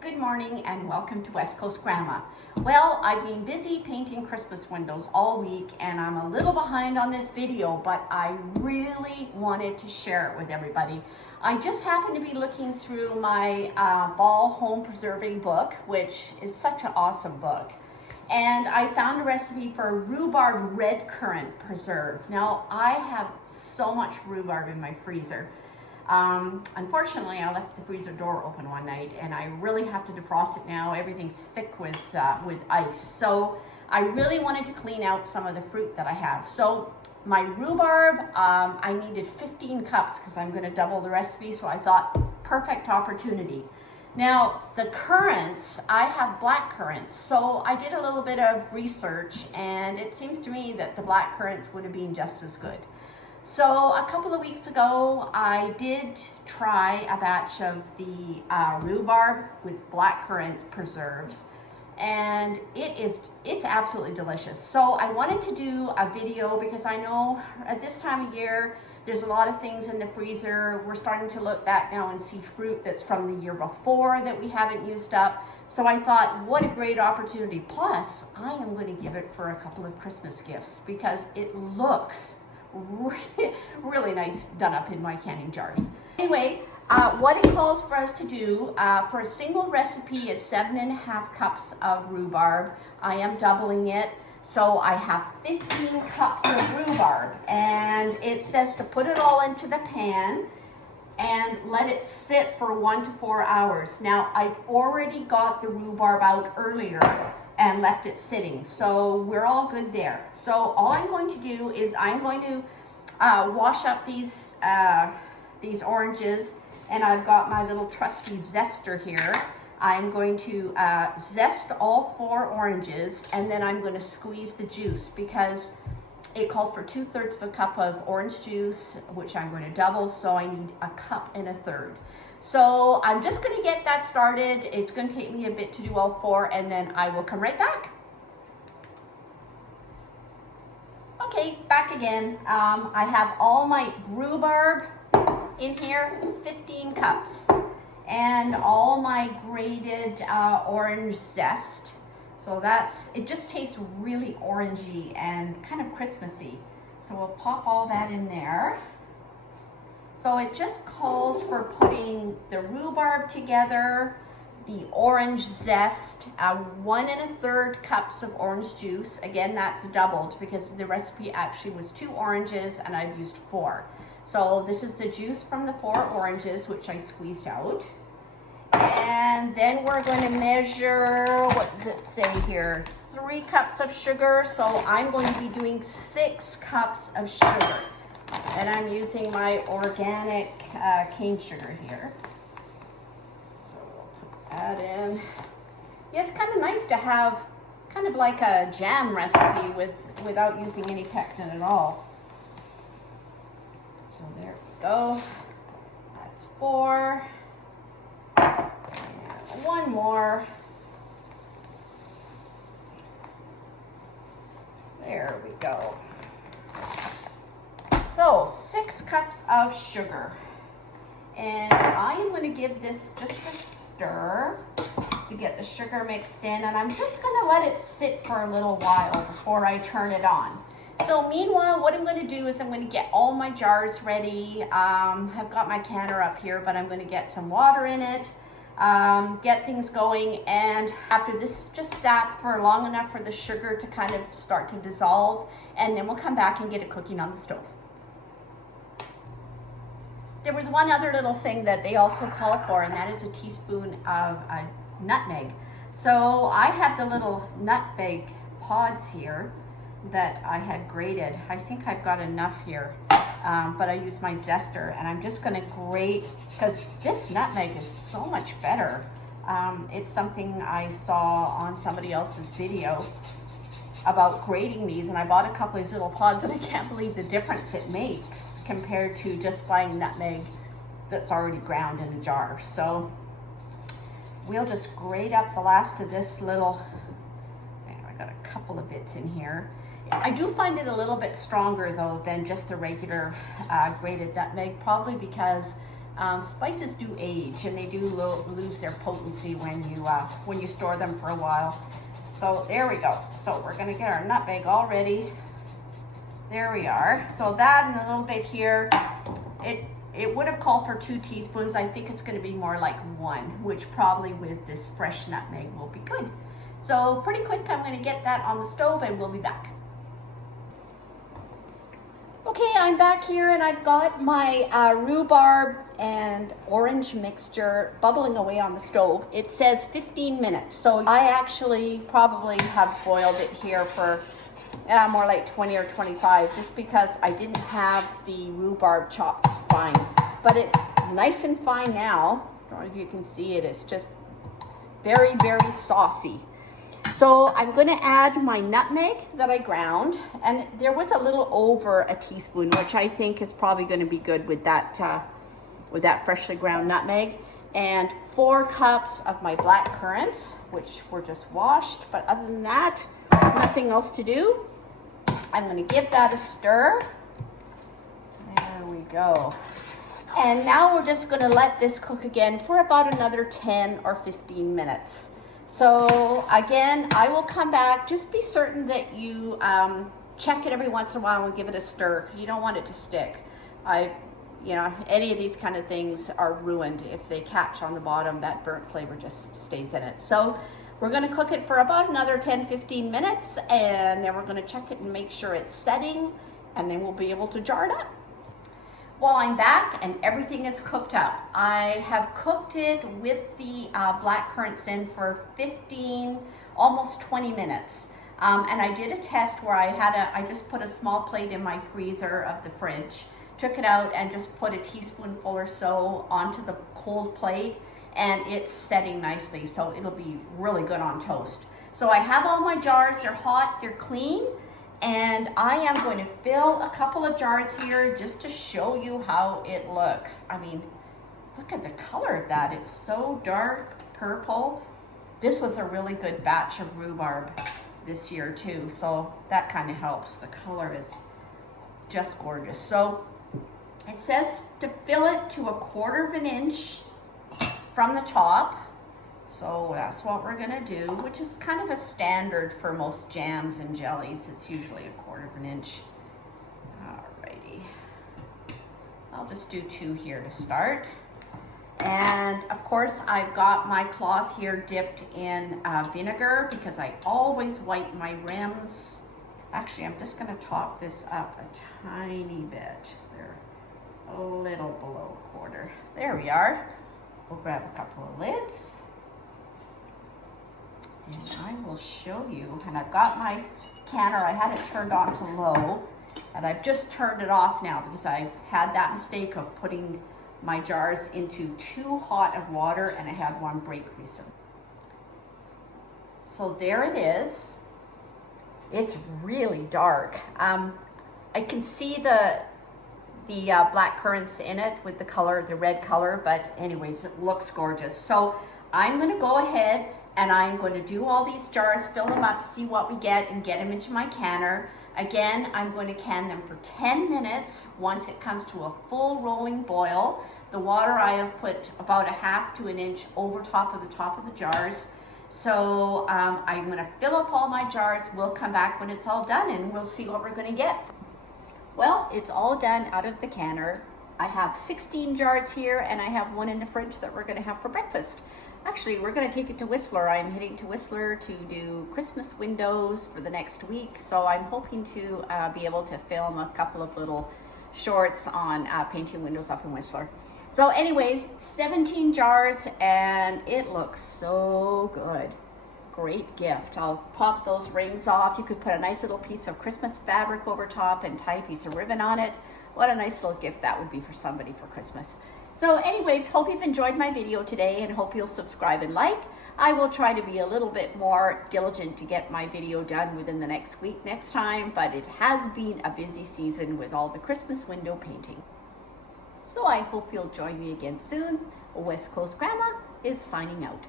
Good morning and welcome to West Coast Grandma. Well, I've been busy painting Christmas windows all week and I'm a little behind on this video, but I really wanted to share it with everybody. I just happened to be looking through my fall home preserving book, which is such an awesome book. And I found a recipe for rhubarb red currant preserve. Now, I have so much rhubarb in my freezer. Unfortunately, I left the freezer door open one night and I really have to defrost it now. Everything's thick with ice. So I really wanted to clean out some of the fruit that I have. So my rhubarb, I needed 15 cups because I'm going to double the recipe. So I thought, perfect opportunity. Now, the currants, I have black currants. So I did a little bit of research and it seems to me that the black currants would have been just as good. So a couple of weeks ago, I did try a batch of the rhubarb with black currant preserves, and it's absolutely delicious. So I wanted to do a video because I know at this time of year, there's a lot of things in the freezer. We're starting to look back now and see fruit that's from the year before that we haven't used up. So I thought, what a great opportunity. Plus, I am going to give it for a couple of Christmas gifts because it looks really nice done up in my canning jars. Anyway, what it calls for us to do for a single recipe is 7.5 cups of rhubarb. I am doubling it, so I have 15 cups of rhubarb, and it says to put it all into the pan and let it sit for 1 to 4 hours. Now, I've already got the rhubarb out earlier and left it sitting, so we're all good there. So all I'm going to do is I'm going to wash up these oranges, and I've got my little trusty zester here. I'm going to zest all 4 oranges, and then I'm going to squeeze the juice because it calls for 2/3 of a cup of orange juice, which I'm going to double, so I need 1 1/3 cups. So I'm just going to get that started. It's going to take me a bit to do all 4, and then I will come right back. Okay, back again. I have all my rhubarb in here, 15 cups, and all my grated orange zest. So it just tastes really orangey and kind of Christmassy. So we'll pop all that in there. So it just calls for putting the rhubarb together, the orange zest, 1 1/3 cups of orange juice. Again, that's doubled because the recipe actually was 2 oranges and I've used 4. So this is the juice from the 4 oranges, which I squeezed out. And then we're going to measure, what does it say here? 3 cups of sugar. So I'm going to be doing 6 cups of sugar. And I'm using my organic cane sugar here. So we'll put that in. Yeah, it's kind of nice to have kind of like a jam recipe without using any pectin at all. So there we go. That's 4. And 1 more. There we go. So 6 cups of sugar, and I am going to give this just a stir to get the sugar mixed in, and I'm just going to let it sit for a little while before I turn it on. So meanwhile, what I'm going to do is I'm going to get all my jars ready. I've got my canner up here, but I'm going to get some water in it, get things going, and after this just sat for long enough for the sugar to kind of start to dissolve, and then we'll come back and get it cooking on the stove. There was one other little thing that they also call for, and that is a teaspoon of nutmeg. So I have the little nutmeg pods here that I had grated. I think I've got enough here, but I use my zester, and I'm just going to grate because this nutmeg is so much better. It's something I saw on somebody else's video about grating these, and I bought a couple of these little pods, and I can't believe the difference it makes compared to just buying nutmeg that's already ground in a jar. So we'll just grate up the last of this little, I got a couple of bits in here. I do find it a little bit stronger though than just the regular grated nutmeg, probably because Spices do age, and they do lose their potency when you store them for a while. So there we go. So we're gonna get our nutmeg all ready. There we are. So that and a little bit here. It would have called for 2 teaspoons. I think it's gonna be more like 1, which probably with this fresh nutmeg will be good. So pretty quick, I'm gonna get that on the stove and we'll be back. Okay, I'm back here and I've got my rhubarb and orange mixture bubbling away on the stove. It says 15 minutes, so I actually probably have boiled it here for more like 20 or 25, just because I didn't have the rhubarb chopped fine. But it's nice and fine now. I don't know if you can see it. It's just very, very saucy. So I'm going to add my nutmeg that I ground, and there was a little over a teaspoon, which I think is probably going to be good with that freshly ground nutmeg, and 4 cups of my black currants, which were just washed. But other than that, nothing else to do. I'm going to give that a stir. There we go. And now we're just going to let this cook again for about another 10 or 15 minutes. So again, I will come back. Just be certain that you check it every once in a while and give it a stir, because you don't want it to stick. You know, any of these kind of things are ruined if they catch on the bottom. That burnt flavor just stays in it. So we're going to cook it for about another 10-15 minutes, and then we're going to check it and make sure it's setting, and then we'll be able to jar it up. Well, I'm back and everything is cooked up. I have cooked it with the black currants in for 15, almost 20 minutes. And I did a test where I just put a small plate in my freezer of the fridge, took it out and just put a teaspoonful or so onto the cold plate, and it's setting nicely, so it'll be really good on toast. So I have all my jars, they're hot, they're clean. And I am going to fill a couple of jars here just to show you how it looks. I mean, look at the color of that. It's so dark purple. This was a really good batch of rhubarb this year too, so that kind of helps. The color is just gorgeous. So it says to fill it to 1/4 inch from the top. So that's what we're gonna do, which is kind of a standard for most jams and jellies. It's usually 1/4 inch. Alrighty. I'll just do 2 here to start. And of course, I've got my cloth here dipped in vinegar, because I always wipe my rims. Actually, I'm just gonna top this up a tiny bit. They're a little below 1/4. There we are. We'll grab a couple of lids. And I will show you, and I've got my canner, I had it turned on to low, and I've just turned it off now because I've had that mistake of putting my jars into too hot of water, and I had one break recently. So there it is. It's really dark. I can see the black currants in it with the color, the red color, but anyways, it looks gorgeous. So I'm gonna go ahead and I'm going to do all these jars, fill them up, see what we get, and get them into my canner. Again, I'm going to can them for 10 minutes once it comes to a full rolling boil. The water I have put about 1/2 to 1 inch over top of the jars. So I'm going to fill up all my jars. We'll come back when it's all done and we'll see what we're going to get. Well, it's all done out of the canner. I have 16 jars here, and I have 1 in the fridge that we're going to have for breakfast. Actually, we're going to take it to Whistler. I'm heading to Whistler to do Christmas windows for the next week. So I'm hoping to be able to film a couple of little shorts on painting windows up in Whistler. So anyways, 17 jars, and it looks so good. Great gift. I'll pop those rings off. You could put a nice little piece of Christmas fabric over top and tie a piece of ribbon on it. What a nice little gift that would be for somebody for Christmas. So anyways, hope you've enjoyed my video today, and hope you'll subscribe and like. I will try to be a little bit more diligent to get my video done within the next week next time, but it has been a busy season with all the Christmas window painting. So I hope you'll join me again soon. West Coast Grandma is signing out.